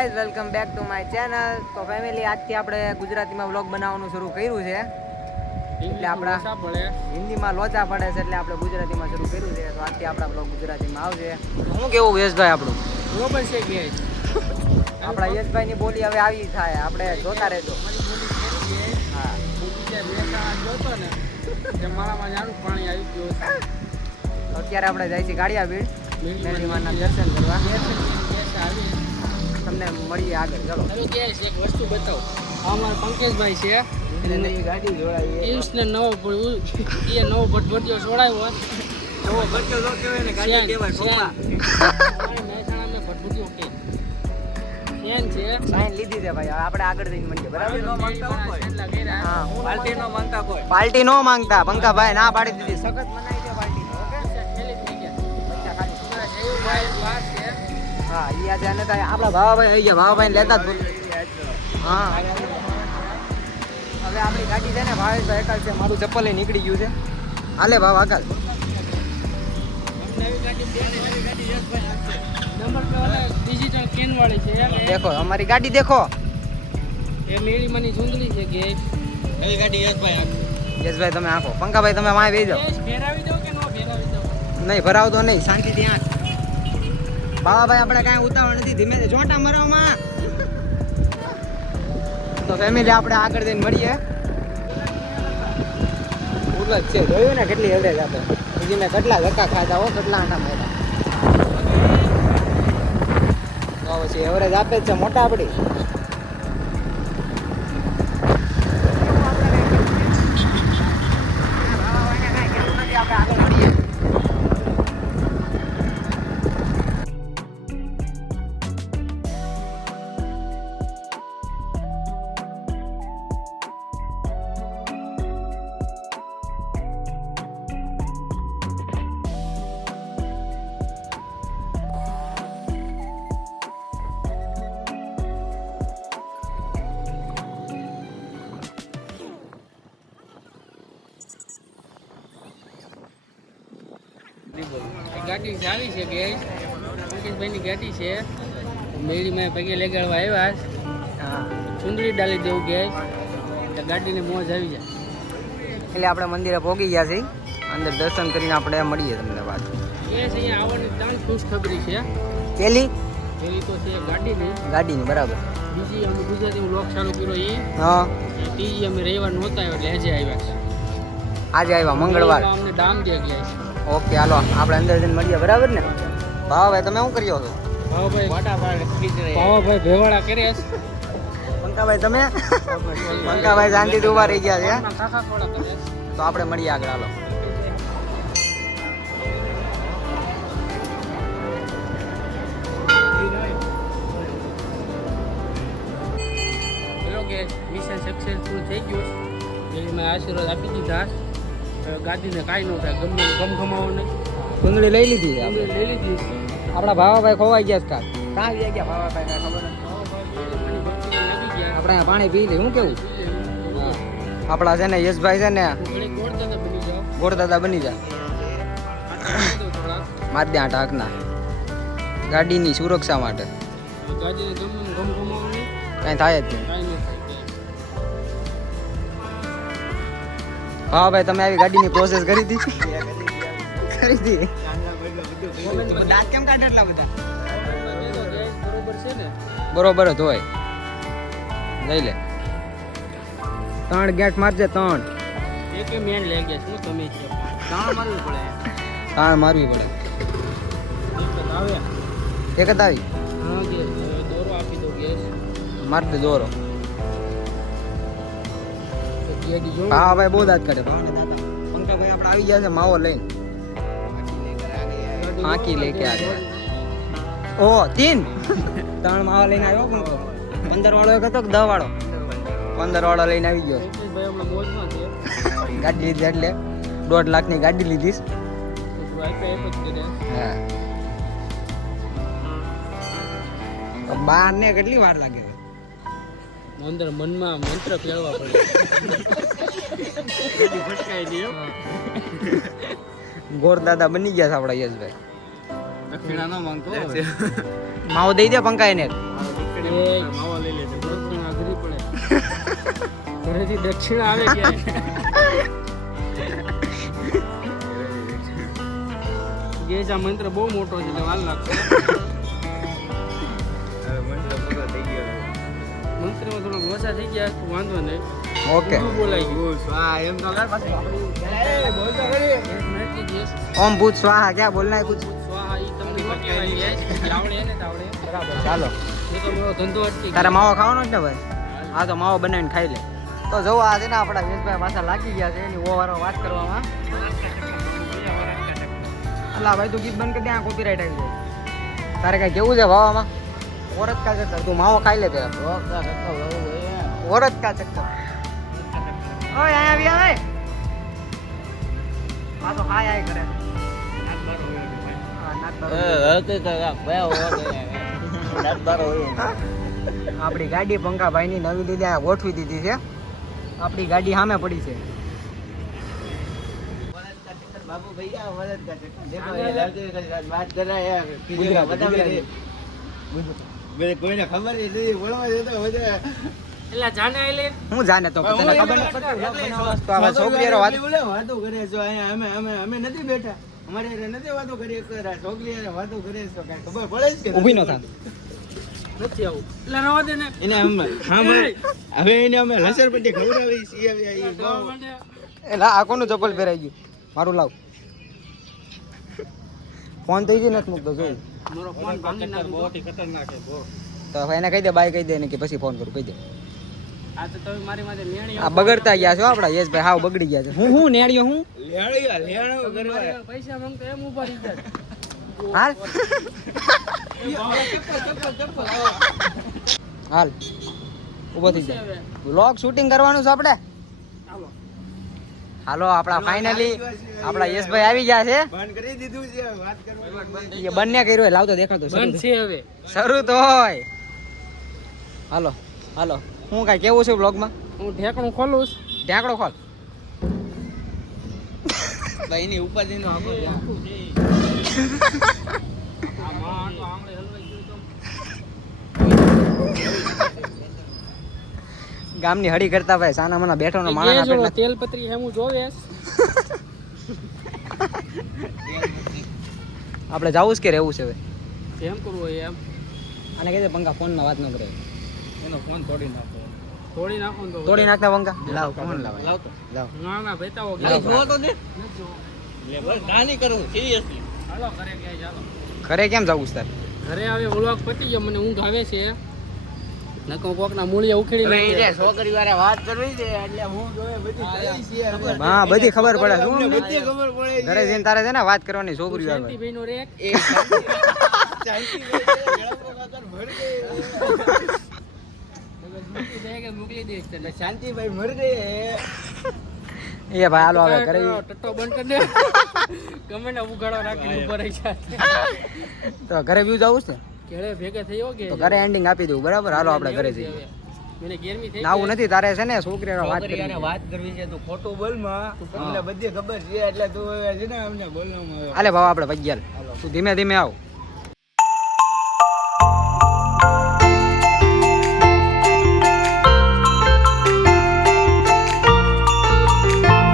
Guys welcome back to my channel. તો family આજથી આપણે ગુજરાતીમાં વ્લોગ બનાવવાનું શરૂ કર્યું છે. એટલે આપણા હિન્દીમાં લોચા પડે છે એટલે આપણે ગુજરાતીમાં શરૂ કર્યું છે. તો આજથી આપણા વ્લોગ ગુજરાતીમાં આવશે. શું કેવું યશભાઈ આપણું? બરોબર છે કે આપણા યશભાઈની બોલી હવે આવી થાય. આપણે જોતા રહેજો. હા. જોતો ને તે મારામાં જાણું પાણી આવી ગયું છે. તો અત્યારે આપણે જાય છીએ ગાડિયાબીડ મેલીમાના દર્શન કરવા. તમને મળીએ આગળ. ચલો. હવે છે એક વસ્તુ બતાવો. આ અમારા પંકજભાઈ છે. એને નવી ગાડી જોડાવી ઈસને નવો એ નવો ભટભટિયો જોડાયો હોય. નવો બચ્ચો લો કહેવાય ને ગાડી કહેવાય. ટૂંકમાં. મહેસાણામાં ભટભટિયો કે. છે. સાઈન લીધી છે ભાઈ હવે આપણે આગળ જઈને મળીએ. બરાબર? શેનલા કર્યા. હા પાર્ટી નો માંગતા કોઈ પાર્ટી નો માંગતા. પંકાભાઈ ના પાડી દીધી. સખત મનાઈ હા ઈ આજે કાંઈ આપણા ભાવાભાઈ આવી ગયા. ભાવાભાઈ લેતા જ હા. હવે આપણી ગાડી છે ને ભાવેશભાઈ એકાલ છે મારું ચપ્પલ નીકળી ગયું છે. હાલે ભાવ આકાલ તો ઓલા ડિજિટલ કેન છે દેખો અમારી ગાડી દેખો. એ મેળી મની ચૂંદડી છે કે? યશભાઈ તમે આખો. પંકાભાઈ તમે વાંય જાઓ. ગેસ દો કે નો ફેરવી દો? નહીં ભરાવતો નહીં. શાંતિથી આંખ. બાબાભાઈ આપણે કાંઈ ઉતાવળ નથી, ધીમે જોટા મરવામાં. તો ફેમિલી આપણે આગળ જઈને મળીએ. ઉલટ છે, જોયું ને કેટલી એવરેજ આપે હજી મેં કેટલા ધક્કા ખાધા હો, કેટલા આંટા માર્યા. તો પછી એવરેજ આપે છે મોટા આપણી આપણે ગાડી આવી છે કે મુકેશભાઈની ગાડી છે. મેળી મેં પગે લગાડવા આવ્યા હા. ચૂંદડી ડાલી દેવું કે તો ગાડીની મોજ આવી જાય. એટલે આપણે મંદિરે પહોંચી ગયા છીએ. અંદર દર્શન કરીને આપણે મળીએ તમને વાત આવવાની ત્રણ ખુશખબરી છે. પેલી પેલી તો છે ગાડીની. ગાડીની બરાબર. બીજી અમે ગુજરાતી ચાલુ કર્યો એ હા. ત્રીજી અમે રવિવાર નહોતા આવ્યા એટલે હજે આવ્યા છે. આજે આવ્યા મંગળવાર. અમને ડામ દે ગયા છે. ઓકે હાલો. આપણે અંદર જઈને મળીએ બરાબર ને? ભાવભાઈ તમે શું કર્યો છો? ભાવભાઈ ભાવભાઈ ભેવાડા કરે પંકાભાઈ તમે? પંકાભાઈ શાંતિથી ઊભા રહી ગયા છે તો આપણે મળીએ આગળ હાલો. મિશન સક્સેસફુલ થઈ ગયું. એટલે મેં આશીર્વાદ આપી દીધા. ગાડીને કાંઈ ન થાય ગમે ગમ ગમાવો નહીં. ડુંગળી લઈ લીધી આપણે. લઈ લીધી આપણા ભાવાભાઈ ખોવાઈ ગયા છે કાં કાં ગયા ભાવાભાઈ ખબર આપણે પાણી પી લે શું કેવું? આપણા છે ને યશભાઈ છે ને ગોળદાદા બની જાય માધ્યા ઢાંકના. ગાડીની સુરક્ષા માટે. કાંઈ થાય જ નહીં. હા ભાઈ તમે આવી ગાડીની પ્રોસેસ કરી દીધી કરી દી. દાંત કેમ કાઢે એટલા બધા? બરોબર ને જ હોય. લઈ લે. ત્રણ ગેટ મારજે ત્રણ. એક મેન લઈ ગયા શું તમે ત્રણ મારવી પડે. ત્રણ મારવી પડે. એક જ આવે. માર દે દોરો. ગેડી હા ભાઈ બહુ દાંત કાઢે પંકા ભાઈ આપણે આવી ગયા છે માવો લઈને. આંકી લેકે આ ગયા ઓ તીન. ત્રણ માવો લઈને આવ્યો પંકો પંદર વાળો એક હતો કે દસ વાળો પંદર વાળો લઈને આવી ગયો. ગાડી લીધી એટલે દોઢ લાખની ગાડી લીધી તો આપ્યા એક જ કરે હા. તો બાર ને કેટલી વાર લાગે? અંદર મનમાં મંત્ર ખેલવા પડે. ગોર દાદા બની ગયા છે આપણા યશભાઈ. દક્ષિણા નો માંગતો. માવો દઈ દે પંકા એને માવો લઈ લેજો. દક્ષિણ અઘરી પડે. ઘરેથી દક્ષિણા આવે ગેસ આ મંત્ર બહુ મોટો છે વાલ લાગશે થોડોક ઓછા થઈ ગયા વાંધો નહીં. ઓકે. બોલાઈ ગયું. ઓમ ભૂત સ્વાહા ક્યાં બોલના કુછ સ્વાહા ઈ તમને આવડે બરાબર ચાલો. ધંધો અટકી તારે માવો ખાવાનો જ ને ભાઈ? હા તો માવો બનાવીને ખાઈ લે. તો જવું આ છે ને આપણા વેશભાઈ પાછા લાગી ગયા છે એની ઓવારો વાત કરવામાં. અલા ભાઈ તું ગીત બંધ કરી દે આ કોપીરાઈટ આવી જાય. તારે કઈ કેવું છે ભાવામાં? ઓરત કા ચક્કર? તું માવો ખાઈ લે તે ઓરત કા ચક્કર ઓય. આયા આવી આવે આ તો હાય હાય કરે. આપણી ગાડી પંખાભાઈ ની નવી લીધી ગોઠવી દીધી છે. આપણી ગાડી સામે પડી છે. કોઈને ખબર નથી બોલવા જતો બધા. એટલે જાને હું જાને તો તને ખબર નથી તો વાત વાતો કરે અહીંયા અમે અમે અમે નથી બેઠા. અમારે નથી વાતો કરી એકવાર આ વાતો કરે છો કાંઈ ખબર પડે જ કે ઊભી ન નથી? થા નથી આવું. એટલે રવા દે ને. એને અમે હા હવે એને અમે લસણપટ્ટી ખવડાવી છીએ હવે ઈ રવા બહુ- માંડે. એ લા આ કોનું ચપ્પલ પહેરાઈ ગયું? મારું લાવ. ફોન થઈ ગયો નથી મૂકતો જોઈ. મારો ફોન ભાંગી નાખ્યો. તો એને કહી દે બાય કહી દે ને કે પછી ફોન કરું કહી દે. આ તો તમે મારી માથે મેણી આ બગડતા ગયા છો આપડા યશભાઈ હાવ બગડી ગયા છે. હું હું નેડિયો હું? લેણિયા, લેણું કરવા. મારી પૈસા માંગતો એમ ઊભા રહી જાય હાલ. હાલ. ઊભો થઈ જાય વ્લોગ શૂટિંગ કરવાનું છે આપણે? હાલો આપણા ફાઇનલી આપણા યશભાઈ આવી ગયા છે. બંધ કરી દીધું છે વાત કરવાનું. બંને કર્યું હોય લાવતો દેખાતો બંધ છે હવે. શરૂ તો હોય. હાલો હાલો. હું કાંઈ કેવું છું બ્લોગમાં હું ઢેકણું ખોલું છું. ઢાંકડો ખોલ. ભાઈ આખો આ માં હલવાઈ ગયો તો. ગામની હળી કરતા ભાઈ સાના મના બેઠો ને માણા માણસ તેલ પતરી હે હું જોવે. આપણે જાવું છે કે રહેવું છે હવે? જેમ કરવું હોય એમ. અને કહે દે પંખા ફોનમાં વાત ન કરે. એનો ફોન તોડી નાખો. તોડી નાખો તો તોડી નાખતા પંખા? લાવ ફોન લાવ. લાવતો લાવ. ના ના લાવ. જોવો તો દે. નાની કરું? સિરિયસલી હાલો ઘરે ગયા ચાલો ઘરે કેમ જાવું છે તારે? ઘરે આવે વ્લોગ પતી ગયો મને ઊંઘ આવે છે. નકો કોકના મૂળિયા ઉખેડી નાખે. છોકરી વાત કરવી છે એટલે હું જોવે બધી ખબર. હા બધી ખબર પડે. બધી ખબર પડે ઘરે જઈને તારે છે ને વાત કરવાની છોકરી રેક. એ શાંતિ- શાંતિભાઈ છે, ગળામાં કાતર ભર ગઈ. મૂકી દે કે મોકલી દઈશ શાંતિભાઈ મર ગઈ એ ભાઈ હાલો હવે ઘરે. ટટ્ટો બંધ કરી દે. ગમે ને ઉઘાડો રાખીને ઊભો રહી તો ઘરે વ્યૂ જવું છે? ઘરે ભેગા થયો કે તો ઘરે એન્ડિંગ આપી દઉં બરાબર? હાલો આપણે ઘરે જઈએ. મને ગેરમી થઈ આવું નથી તારે છે ને છોકરી વાત કરવી વાત કરવી છે તું ખોટું બોલમાં તમને બધી ખબર છે એટલે તું છે ને અમને બોલવામાં આલે ભાવ આપણે પગ્યાલ તું ધીમે ધીમે આવ.